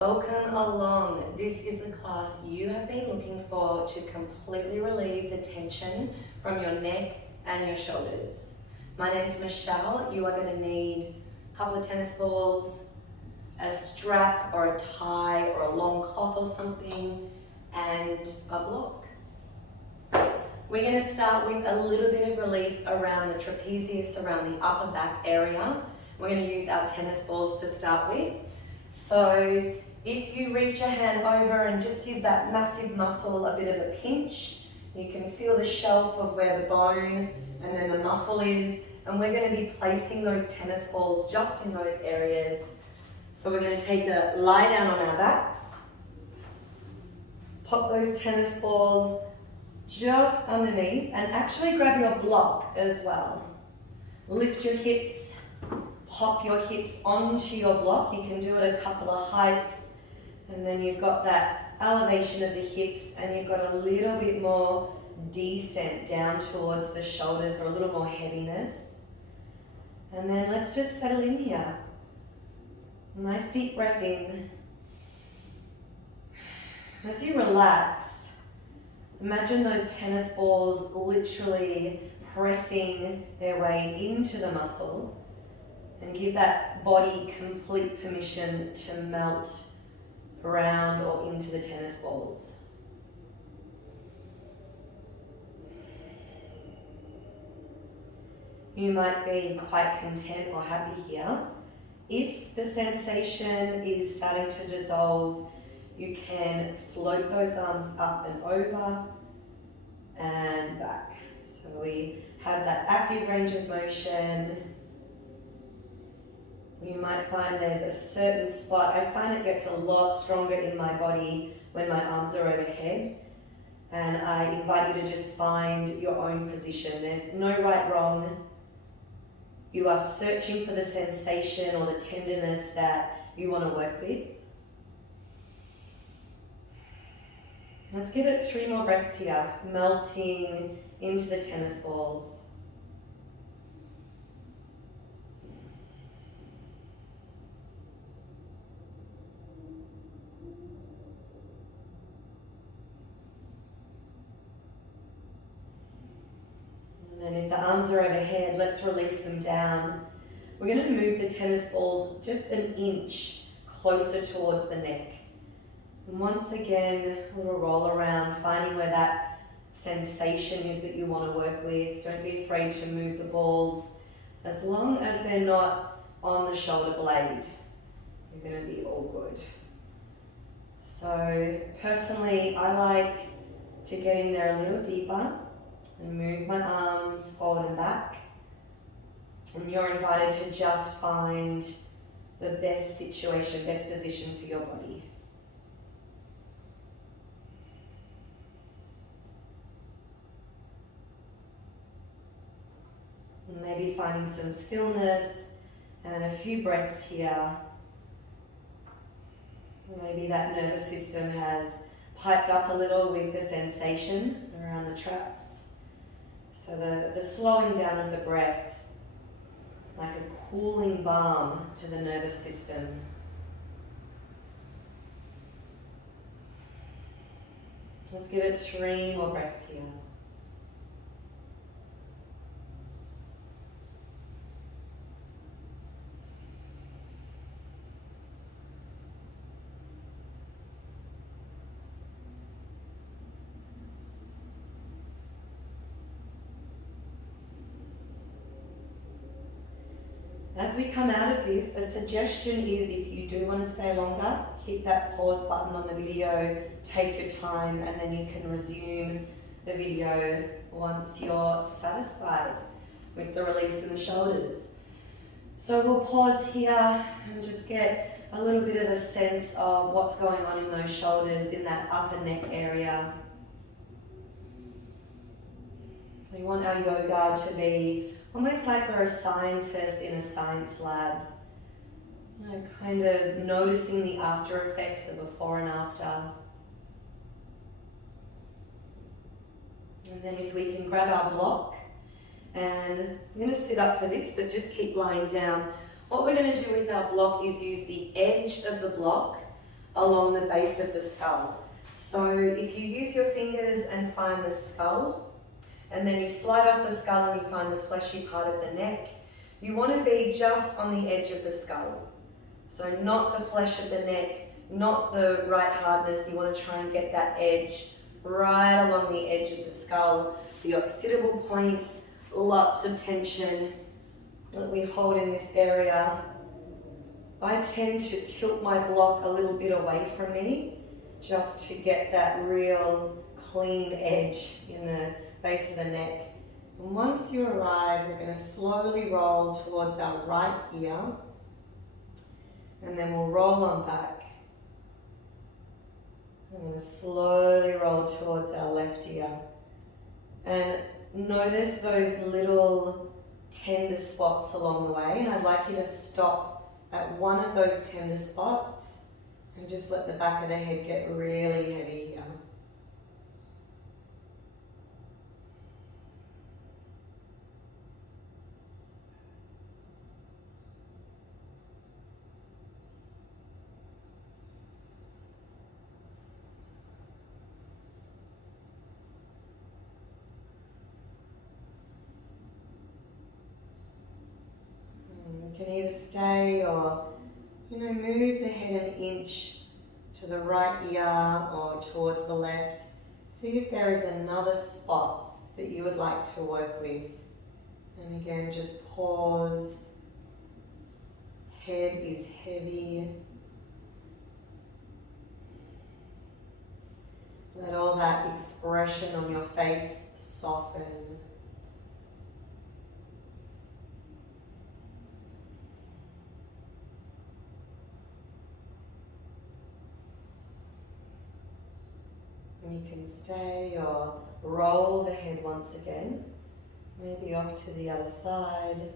Welcome along. This is the class you have been looking for to completely relieve the tension from your neck and your shoulders. My name is Michelle. You are going to need a couple of tennis balls, a strap or a tie or a long cloth or something, and a block. We're going to start with a little bit of release around the trapezius, around the upper back area. We're going to use our tennis balls to start with. So if you reach your hand over and just give that massive muscle a bit of a pinch, you can feel the shelf of where the bone and then the muscle is, and we're going to be placing those tennis balls just in those areas. So we're going to take a lie down on our backs, pop those tennis balls just underneath, and actually grab your block as well. Lift your hips, pop your hips onto your block. You can do it a couple of heights, and then you've got that elevation of the hips, and you've got a little bit more descent down towards the shoulders, or a little more heaviness. And then let's just settle in here. Nice deep breath in. As you relax, imagine those tennis balls literally pressing their way into the muscle, and give that body complete permission to melt around or into the tennis balls. You might be quite content or happy here. If the sensation is starting to dissolve, you can float those arms up and over and back. So we have that active range of motion. You might find there's a certain spot. I find it gets a lot stronger in my body when my arms are overhead. And I invite you to just find your own position. There's no right, wrong. You are searching for the sensation or the tenderness that you want to work with. Let's give it 3 more breaths here, melting into the tennis balls. And if the arms are overhead, let's release them down. We're going to move the tennis balls just an inch closer towards the neck. And once again, a little roll around, finding where that sensation is that you want to work with. Don't be afraid to move the balls. As long as they're not on the shoulder blade, you're going to be all good. So personally, I like to get in there a little deeper and move my arms forward and back. And you're invited to just find the best situation, best position for your body. And maybe finding some stillness and a few breaths here. Maybe that nervous system has piped up a little with the sensation around the traps. So the slowing down of the breath, like a cooling balm to the nervous system. Let's give it 3 more breaths here. As we come out of this, the suggestion is if you do want to stay longer, hit that pause button on the video, take your time, and then you can resume the video once you're satisfied with the release in the shoulders. So we'll pause here and just get a little bit of a sense of what's going on in those shoulders, in that upper neck area. We want our yoga to be almost like we're a scientist in a science lab. You know, kind of noticing the after effects, the before and after. And then if we can grab our block, and I'm going to sit up for this, but just keep lying down. What we're going to do with our block is use the edge of the block along the base of the skull. So if you use your fingers and find the skull, and then you slide off the skull and you find the fleshy part of the neck, you want to be just on the edge of the skull. So not the flesh of the neck, not the right hardness. You want to try and get that edge right along the edge of the skull. The occipital points, lots of tension that we hold in this area. I tend to tilt my block a little bit away from me just to get that real clean edge in the base of the neck. And once you arrive, we're going to slowly roll towards our right ear, and then we'll roll on back. I'm going to slowly roll towards our left ear. And notice those little tender spots along the way, and I'd like you to stop at one of those tender spots and just let the back of the head get really heavy here. You can either stay or, move the head an inch to the right ear or towards the left. See if there is another spot that you would like to work with. And again, just pause. Head is heavy. Let all that expression on your face soften. You can stay or roll the head once again, maybe off to the other side,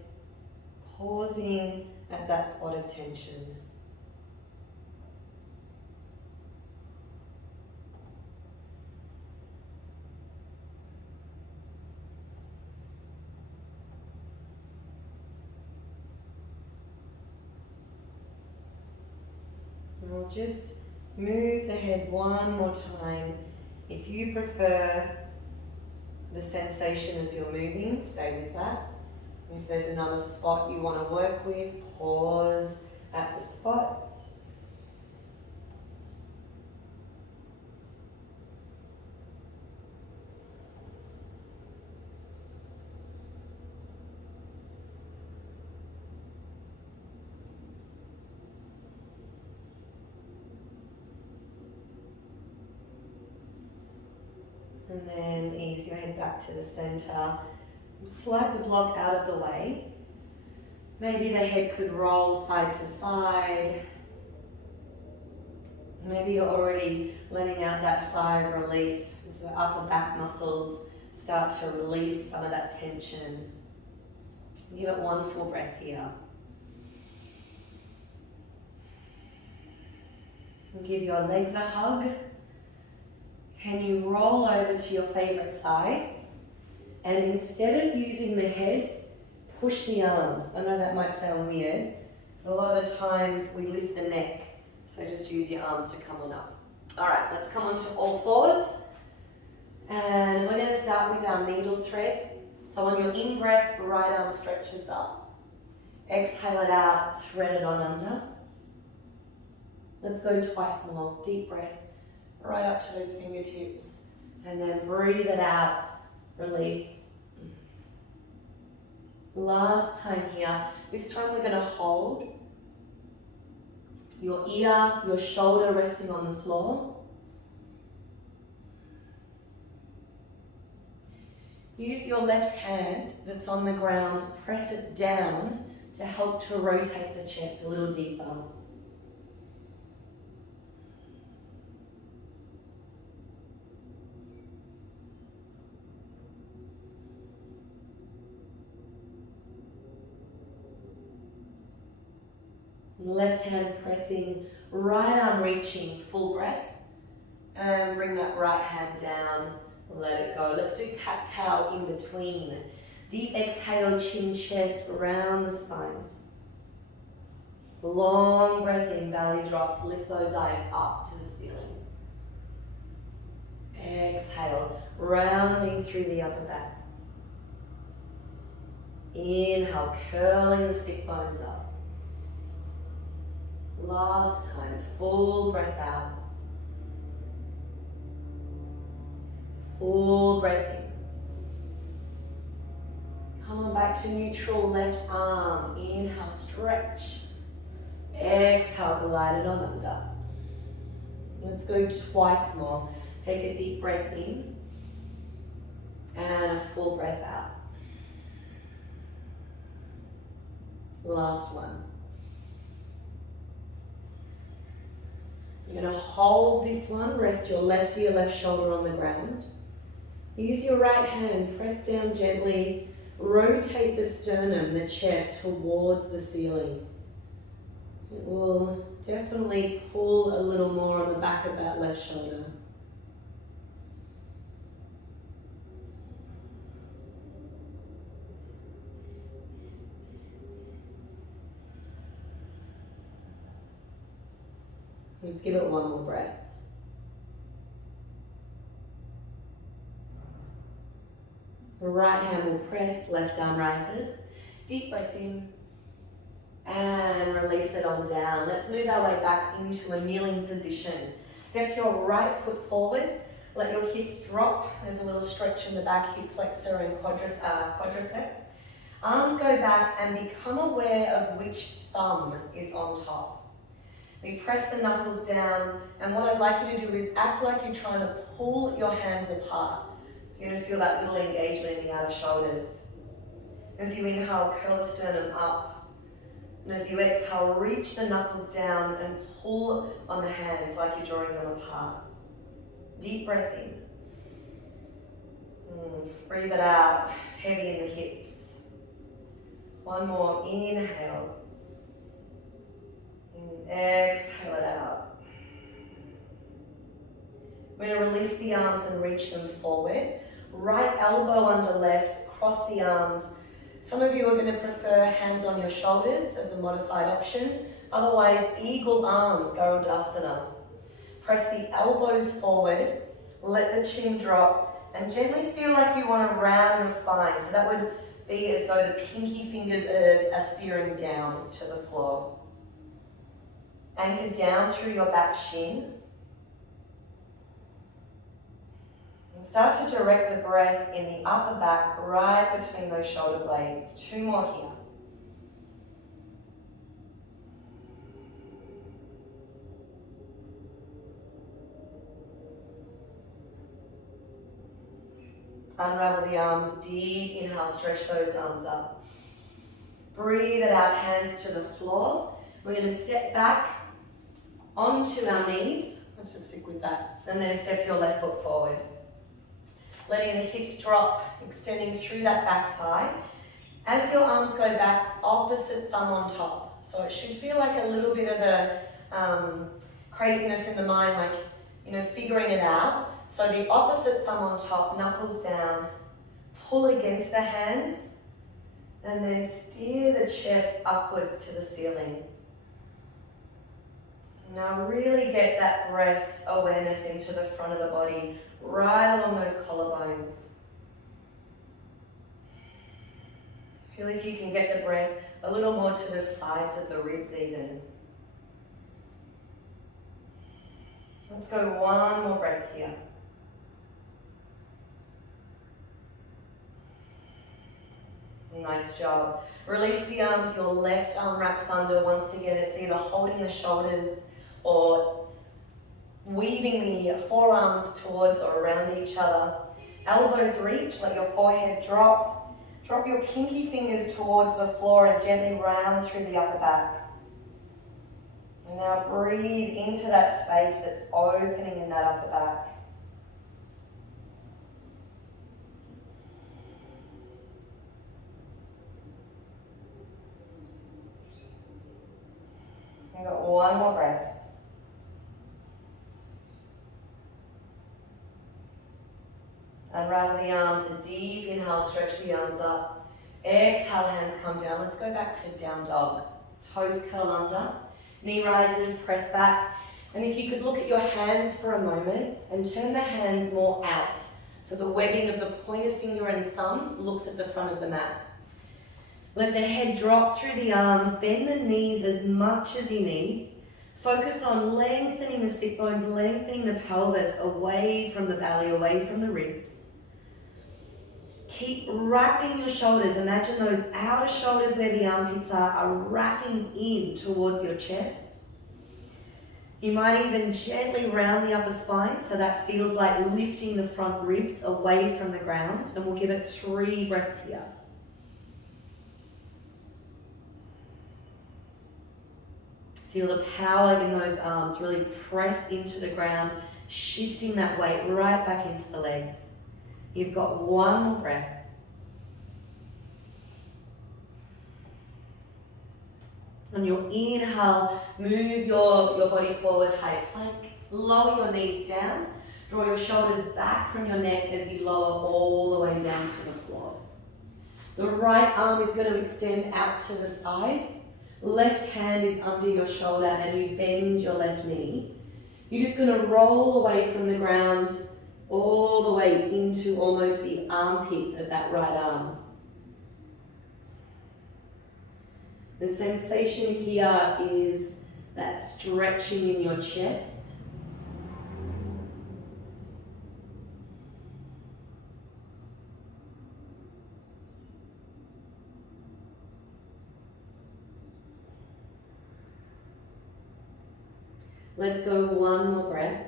pausing at that spot of tension. And we'll just move the head one more time. If you prefer the sensation as you're moving, stay with that. If there's another spot you want to work with, pause at the spot. And then ease your head back to the center. Slide the block out of the way. Maybe the head could roll side to side. Maybe you're already letting out that sigh of relief as the upper back muscles start to release some of that tension. Give it one full breath here. And give your legs a hug. Can you roll over to your favorite side? And instead of using the head, push the arms. I know that might sound weird, but a lot of the times we lift the neck. So just use your arms to come on up. All right, let's come onto all fours. And we're gonna start with our needle thread. So on your in-breath, right arm stretches up. Exhale it out, thread it on under. Let's go twice more. Deep breath, right up to those fingertips. And then breathe it out, release. Last time here. This time we're gonna hold your ear, your shoulder resting on the floor. Use your left hand that's on the ground, press it down to help to rotate the chest a little deeper. Left hand pressing, right arm reaching, full breath. And bring that right hand down, let it go. Let's do cat-cow in between. Deep exhale, chin, chest, around the spine. Long breath in, belly drops, lift those eyes up to the ceiling. Exhale, rounding through the upper back. Inhale, curling the sit bones up. Last time, full breath out. Full breath in. Come on back to neutral left arm. Inhale, stretch. Exhale, glide it on under. Let's go twice more. Take a deep breath in and a full breath out. Last one. You're going to hold this one. Rest your left ear, left shoulder on the ground. Use your right hand, press down gently. Rotate the sternum, the chest, towards the ceiling. It will definitely pull a little more on the back of that left shoulder. Let's give it one more breath. The right hand will press, left arm rises. Deep breath in and release it on down. Let's move our way back into a kneeling position. Step your right foot forward. Let your hips drop. There's a little stretch in the back, hip flexor and quadricep. Arms go back and become aware of which thumb is on top. We press the knuckles down, and what I'd like you to do is act like you're trying to pull your hands apart. So you're going to feel that little engagement in the outer shoulders. As you inhale, curl the sternum up. And as you exhale, reach the knuckles down and pull on the hands like you're drawing them apart. Deep breath in. Breathe it out, heavy in the hips. One more, inhale. Exhale it out. We're going to release the arms and reach them forward. Right elbow under left, cross the arms. Some of you are going to prefer hands on your shoulders as a modified option. Otherwise, eagle arms, Garudasana. Press the elbows forward, let the chin drop, and gently feel like you want to round your spine. So that would be as though the pinky fingers are steering down to the floor. Anchor down through your back shin. And start to direct the breath in the upper back, right between those shoulder blades. 2 more here. Unravel the arms, deep inhale, stretch those arms up. Breathe it out, hands to the floor. We're going to step back onto our knees. Let's just stick with that. And then step your left foot forward. Letting the hips drop, extending through that back thigh. As your arms go back, opposite thumb on top. So it should feel like a little bit of a craziness in the mind, like, figuring it out. So the opposite thumb on top, knuckles down, pull against the hands, and then steer the chest upwards to the ceiling. Now really get that breath awareness into the front of the body, right along those collarbones. Feel if you can get the breath a little more to the sides of the ribs even. Let's go one more breath here. Nice job. Release the arms, your left arm wraps under. Once again, it's either holding the shoulders or weaving the forearms towards or around each other. Elbows reach, let your forehead drop. Drop your pinky fingers towards the floor and gently round through the upper back. And now breathe into that space that's opening in that upper back. We've got one more breath. Unravel the arms, a deep inhale, stretch the arms up. Exhale, hands come down. Let's go back to down dog. Toes curl under, knee rises, press back. And if you could look at your hands for a moment and turn the hands more out. So the webbing of the pointer finger and thumb looks at the front of the mat. Let the head drop through the arms, bend the knees as much as you need. Focus on lengthening the sit bones, lengthening the pelvis away from the belly, away from the ribs. Keep wrapping your shoulders. Imagine those outer shoulders where the armpits are wrapping in towards your chest. You might even gently round the upper spine so that feels like lifting the front ribs away from the ground, and we'll give it 3 breaths here. Feel the power in those arms, really press into the ground, shifting that weight right back into the legs. You've got 1 more breath. On your inhale, move your body forward, high plank. Lower your knees down. Draw your shoulders back from your neck as you lower all the way down to the floor. The right arm is going to extend out to the side. Left hand is under your shoulder and you bend your left knee. You're just going to roll away from the ground all the way into almost the armpit of that right arm. The sensation here is that stretching in your chest. Let's go 1 more breath.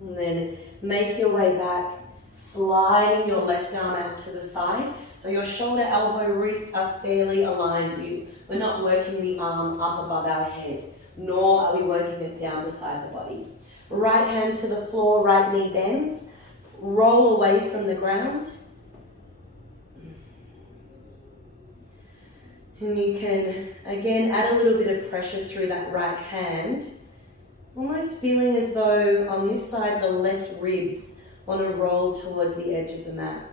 And then make your way back, sliding your left arm out to the side. So your shoulder, elbow, wrist are fairly aligned. We're not working the arm up above our head, nor are we working it down beside the body. Right hand to the floor, right knee bends. Roll away from the ground. And you can, again, add a little bit of pressure through that right hand. Almost feeling as though on this side the left ribs want to roll towards the edge of the mat.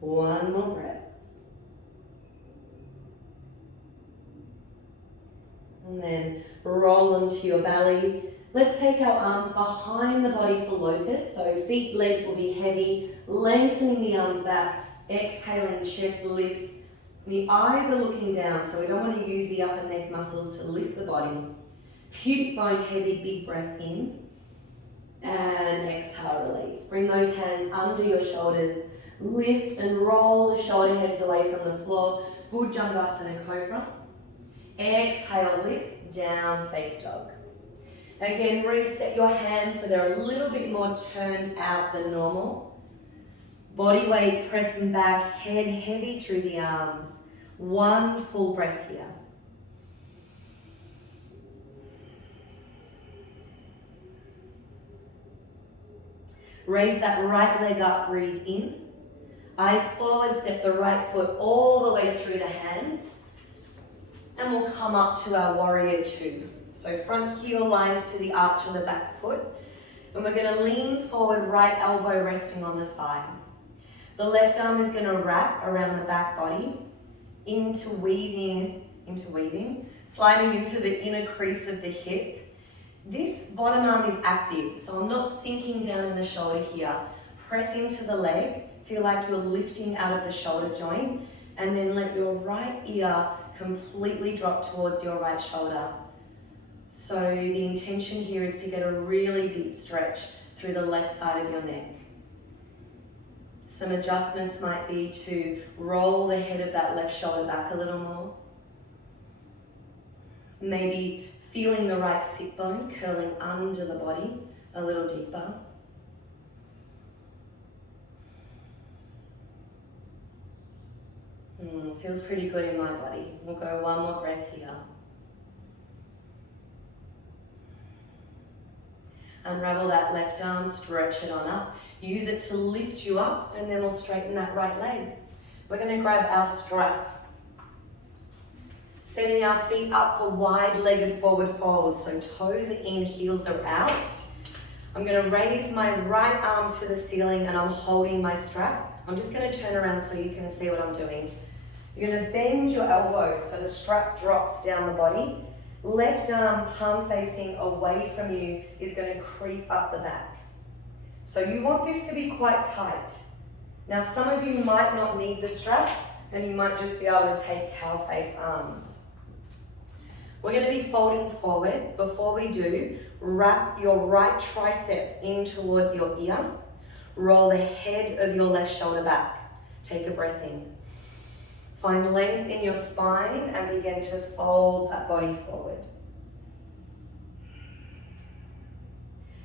One more breath. And then roll onto your belly. Let's take our arms behind the body for locust. So feet, legs will be heavy, lengthening the arms back, exhaling, chest lifts. The eyes are looking down, so we don't want to use the upper neck muscles to lift the body. Pubic bone heavy, big breath in. And exhale, release. Bring those hands under your shoulders. Lift and roll the shoulder heads away from the floor. Bhujangasana Cobra. Exhale, lift, down, face dog. Again, reset your hands so they're a little bit more turned out than normal. Body weight pressing back, head heavy through the arms. 1 full breath here. Raise that right leg up, breathe in. Eyes forward, step the right foot all the way through the hands. And we'll come up to our warrior 2. So front heel lines to the arch of the back foot. And we're going to lean forward, right elbow resting on the thigh. The left arm is going to wrap around the back body, interweaving, sliding into the inner crease of the hip. This bottom arm is active, so I'm not sinking down in the shoulder here. Press into the leg, feel like you're lifting out of the shoulder joint, and then let your right ear completely drop towards your right shoulder. So the intention here is to get a really deep stretch through the left side of your neck. Some adjustments might be to roll the head of that left shoulder back a little more. Maybe feeling the right sit bone curling under the body a little deeper. Feels pretty good in my body. We'll go 1 more breath here. Unravel that left arm, stretch it on up. Use it to lift you up, and then we'll straighten that right leg. We're going to grab our strap. Setting our feet up for wide-legged forward fold. So toes are in, heels are out. I'm going to raise my right arm to the ceiling and I'm holding my strap. I'm just going to turn around so you can see what I'm doing. You're going to bend your elbows so the strap drops down the body. Left arm palm facing away from you is going to creep up the back. So you want this to be quite tight. Now some of you might not need the strap and you might just be able to take cow face arms. We're going to be folding forward. Before we do, wrap your right tricep in towards your ear. Roll the head of your left shoulder back. Take a breath in. Find length in your spine and begin to fold that body forward.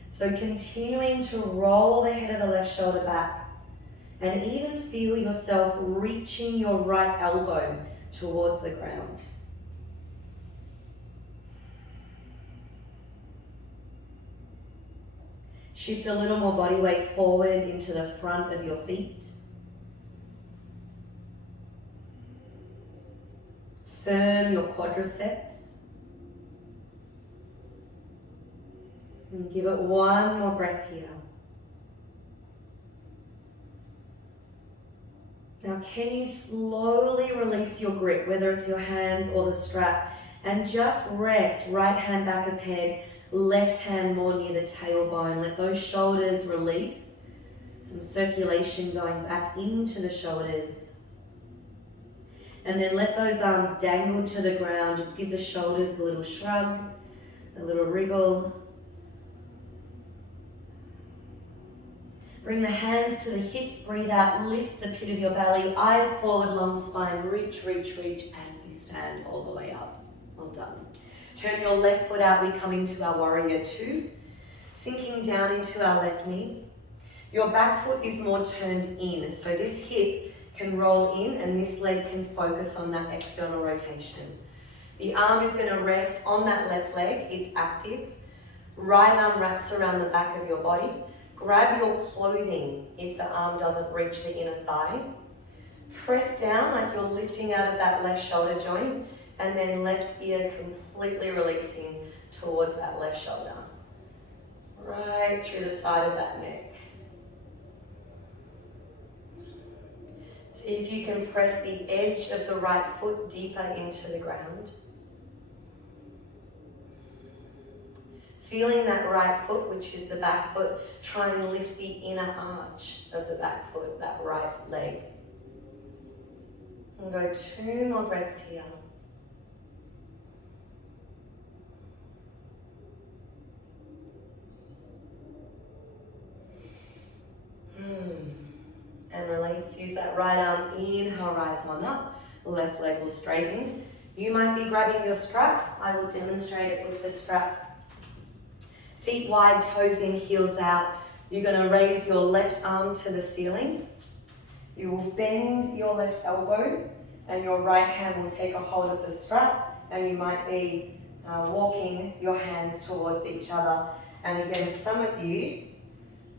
So continuing to roll the head of the left shoulder back and even feel yourself reaching your right elbow towards the ground. Shift a little more body weight forward into the front of your feet. Firm your quadriceps. And give it one more breath here. Now can you slowly release your grip, whether it's your hands or the strap, and just rest right hand back of head, left hand more near the tailbone. Let those shoulders release. Some circulation going back into the shoulders. And then let those arms dangle to the ground. Just give the shoulders a little shrug, a little wriggle. Bring the hands to the hips, breathe out, lift the pit of your belly, eyes forward, long spine, reach, reach, reach as you stand all the way up. Well done. Turn your left foot out, we come into our warrior two. Sinking down into our left knee. Your back foot is more turned in, so this hip can roll in and this leg can focus on that external rotation. The arm is going to rest on that left leg, it's active. Right arm wraps around the back of your body. Grab your clothing if the arm doesn't reach the inner thigh. Press down like you're lifting out of that left shoulder joint, and then left ear completely releasing towards that left shoulder. Right through the side of that neck. See if you can press the edge of the right foot deeper into the ground. Feeling that right foot, which is the back foot, try and lift the inner arch of the back foot, that right leg. And go 2 more breaths here. And release. Use that right arm, inhale, rise on up. Left leg will straighten. You might be grabbing your strap. I will demonstrate it with the strap. Feet wide, toes in, heels out. You're going to raise your left arm to the ceiling. You will bend your left elbow and your right hand will take a hold of the strap, and you might be walking your hands towards each other. And again, some of you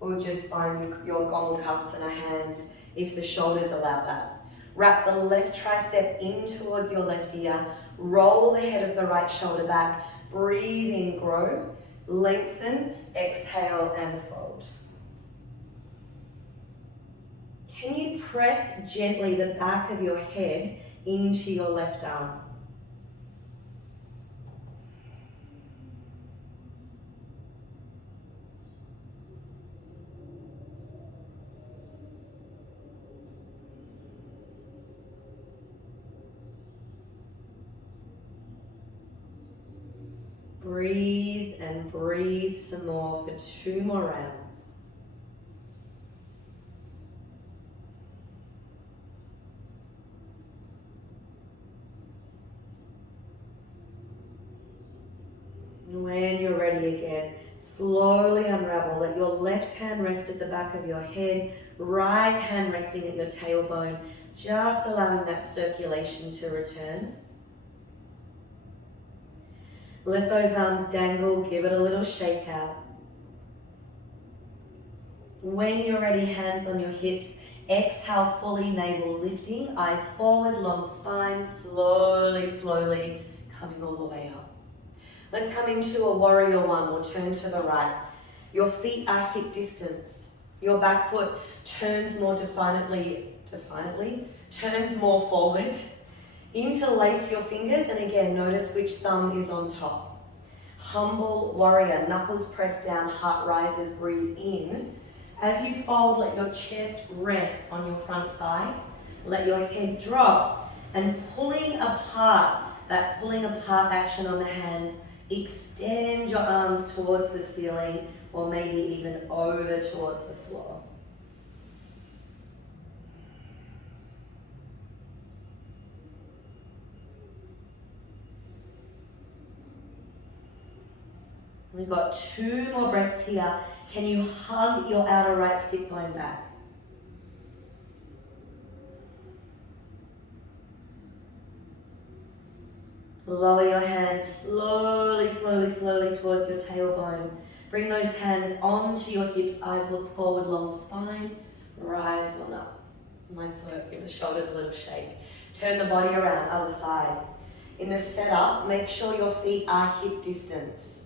will just find your Gomukhasana hands if the shoulders allow that. Wrap the left tricep in towards your left ear. Roll the head of the right shoulder back. Breathe in, grow. Lengthen, exhale and fold. Can you press gently the back of your head into your left arm? Breathe and breathe some more for 2 more rounds. When you're ready again, slowly unravel. Let your left hand rest at the back of your head, right hand resting at your tailbone, just allowing that circulation to return. Let those arms dangle, give it a little shake out. When you're ready, hands on your hips, Exhale, fully navel lifting, eyes forward, long spine, slowly, slowly coming all the way up. Let's come into a warrior one. We'll turn to the right. Your feet are hip distance. Your back foot turns more defiantly, turns more forward. Interlace your fingers, and again, notice which thumb is on top. Humble warrior, knuckles pressed down, heart rises, breathe in. As you fold, let your chest rest on your front thigh. Let your head drop, and pulling apart, that pulling apart action on the hands, extend your arms towards the ceiling or maybe even over towards the floor. We've got 2 more breaths here. Can you hug your outer right sit bone back? Lower your hands slowly, slowly, slowly towards your tailbone. Bring those hands onto your hips, eyes look forward, long spine, rise on up. Nice work, give the shoulders a little shake. Turn the body around, other side. In the setup, make sure your feet are hip distance.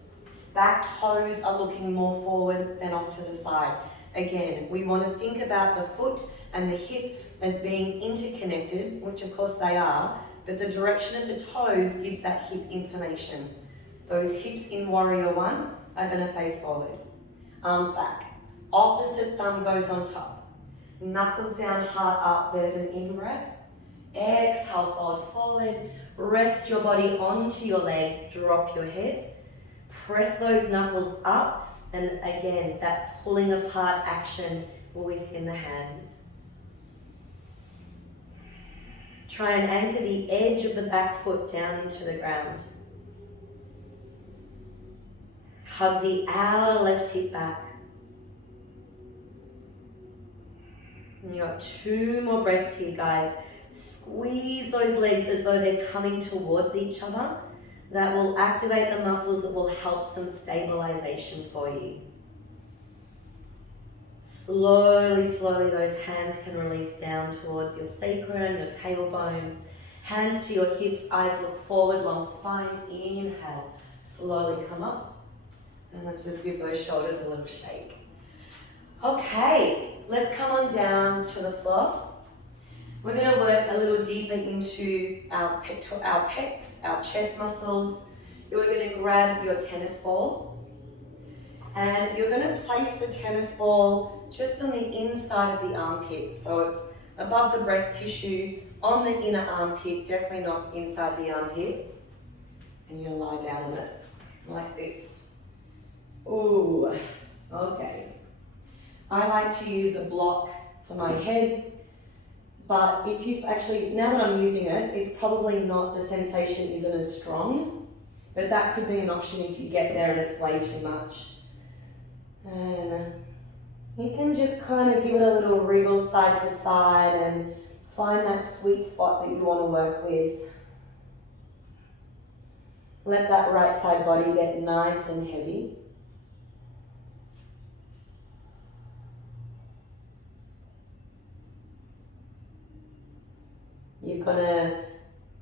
Back toes are looking more forward than off to the side. Again, we want to think about the foot and the hip as being interconnected, which of course they are, but the direction of the toes gives that hip information. Those hips in warrior one are going to face forward. Arms back. Opposite thumb goes on top. Knuckles down, heart up. There's an in-breath. Exhale, fold forward. Rest your body onto your leg. Drop your head. Press those knuckles up. And again, that pulling apart action within the hands. Try and anchor the edge of the back foot down into the ground. Hug the outer left hip back. And you got 2 more breaths here, guys. Squeeze those legs as though they're coming towards each other. That will activate the muscles that will help some stabilization for you. Slowly, slowly, those hands can release down towards your sacrum, your tailbone. Hands to your hips, eyes look forward, long spine. Inhale, slowly come up. And let's just give those shoulders a little shake. Okay, let's come on down to the floor. We're going to work a little deeper into our pecs, our chest muscles. You're going to grab your tennis ball and you're going to place the tennis ball just on the inside of the armpit. So it's above the breast tissue, on the inner armpit, definitely not inside the armpit. And you're going to lie down on it like this. Ooh, okay. I like to use a block for my head, but if you've actually, now that I'm using it, it's probably not, the sensation isn't as strong, but that could be an option if you get there and it's way too much. And you can just kind of give it a little wriggle side to side and find that sweet spot that you want to work with. Let that right side body get nice and heavy.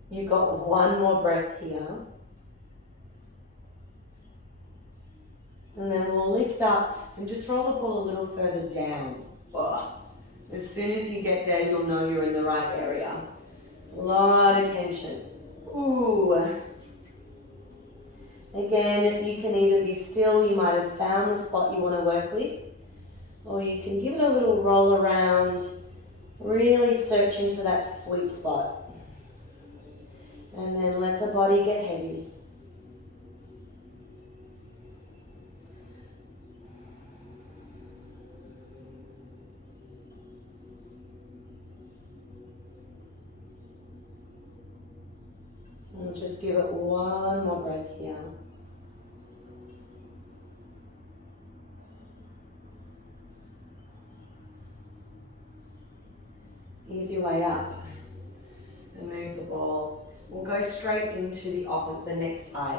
You've got 1 more breath here. And then we'll lift up and just roll the ball a little further down. Oh. As soon as you get there, you'll know you're in the right area. A lot of tension. Ooh. Again, you can either be still, you might have found the spot you want to work with, or you can give it a little roll around, really searching for that sweet spot. And then let the body get heavy. And just give it 1 more breath here. Ease your way up and move the ball. We'll go straight into the next side.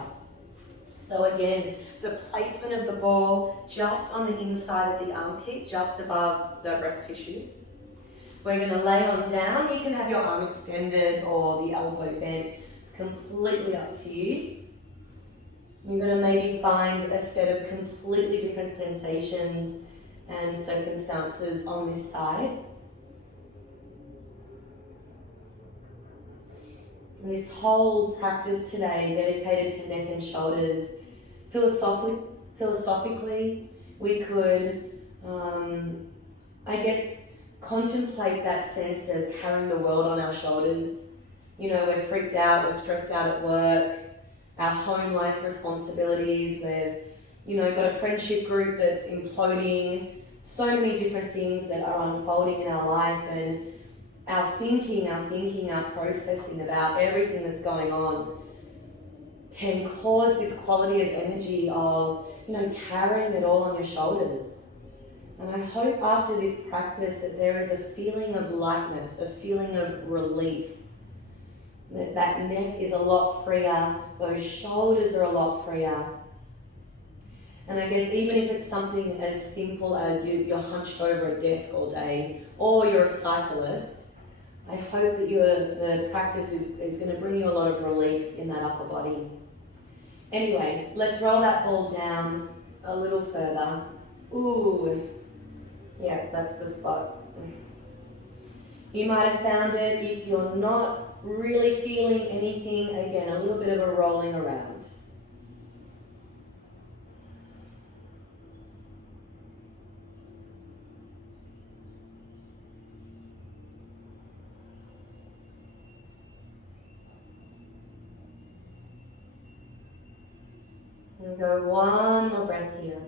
So again, the placement of the ball just on the inside of the armpit, just above the breast tissue. We're going to lay on down. You can have your arm extended or the elbow bent. It's completely up to you. You're going to maybe find a set of completely different sensations and circumstances on this side. And this whole practice today dedicated to neck and shoulders, philosophically, we could, I guess, contemplate that sense of carrying the world on our shoulders. You know, we're freaked out, we're stressed out at work, our home life responsibilities, we've, got a friendship group that's imploding, so many different things that are unfolding in our life, and our thinking, our processing about everything that's going on can cause this quality of energy of, carrying it all on your shoulders. And I hope after this practice that there is a feeling of lightness, a feeling of relief, that neck is a lot freer, those shoulders are a lot freer. And I guess even if it's something as simple as you're hunched over a desk all day, or you're a cyclist, I hope that the practice is going to bring you a lot of relief in that upper body. Anyway, let's roll that ball down a little further. Ooh, yeah, that's the spot. You might have found it, if you're not really feeling anything, again, a little bit of a rolling around. And go one more breath here.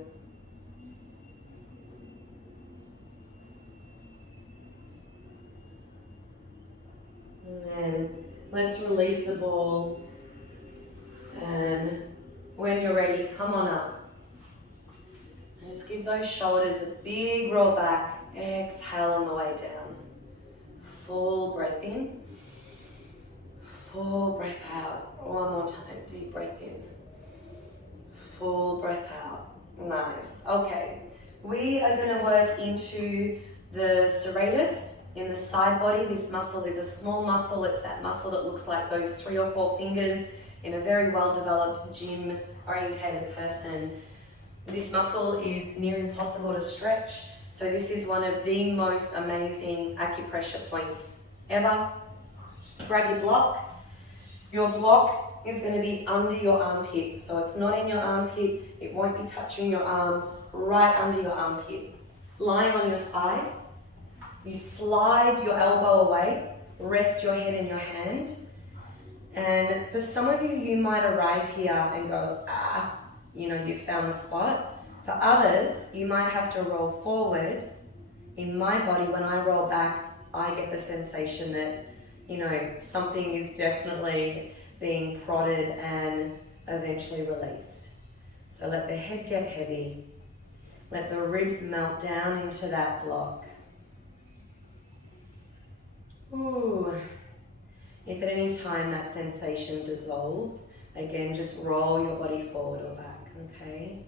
And then let's release the ball. And when you're ready, come on up. And just give those shoulders a big roll back. Exhale on the way down. Full breath in. Full breath out. One more time. Deep breath in. Full breath out. Nice. Okay. We are going to work into the serratus in the side body. This muscle is a small muscle. It's that muscle that looks like those 3 or 4 fingers in a very well-developed gym-orientated person. This muscle is near impossible to stretch. So this is one of the most amazing acupressure points ever. Grab your block. Your block is going to be under your armpit. So it's not in your armpit. It won't be touching your arm. Right under your armpit. Lying on your side. You slide your elbow away. Rest your head in your hand. And for some of you, you might arrive here and go, you found the spot. For others, you might have to roll forward. In my body, when I roll back, I get the sensation that, something is definitely being prodded and eventually released. So let the head get heavy. Let the ribs melt down into that block. Ooh. If at any time that sensation dissolves, again, just roll your body forward or back, okay?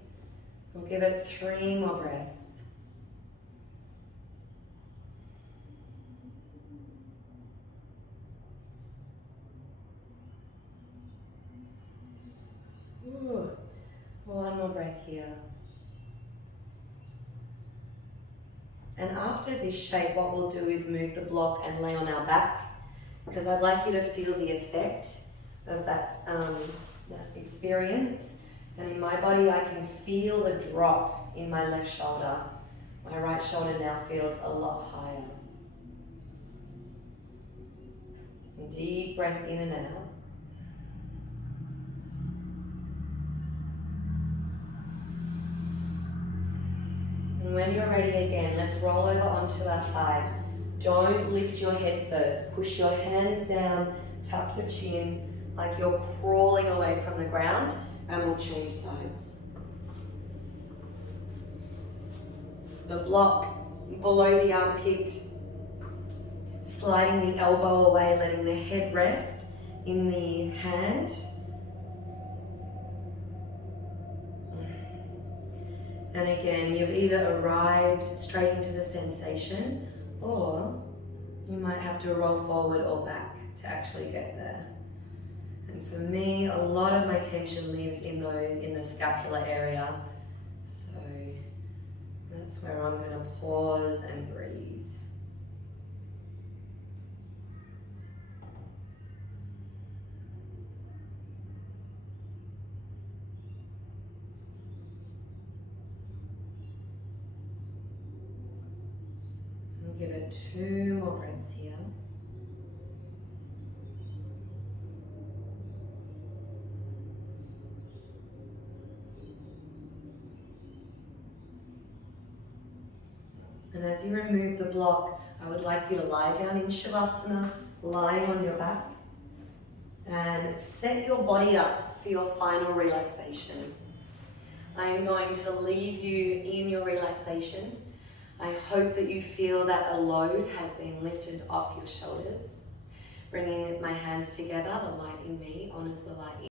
We'll give it 3 more breaths. Ooh. One more breath here. And after this shape, what we'll do is move the block and lay on our back, because I'd like you to feel the effect of that experience. And in my body, I can feel the drop in my left shoulder. My right shoulder now feels a lot higher. And deep breath in and out. And when you're ready again, let's roll over onto our side. Don't lift your head first. Push your hands down, tuck your chin like you're crawling away from the ground, and we'll change sides. The block below the armpit, sliding the elbow away, letting the head rest in the hand. And again, you've either arrived straight into the sensation, or You might have to roll forward or back to actually get there. And for me, a lot of my tension lives in the scapular area. So that's where I'm going to pause and breathe. And give it 2 more breaths here. And as you remove the block, I would like you to lie down in Shavasana, lying on your back, and set your body up for your final relaxation. I am going to leave you in your relaxation. I hope that you feel that a load has been lifted off your shoulders. Bringing my hands together, the light in me honors the light in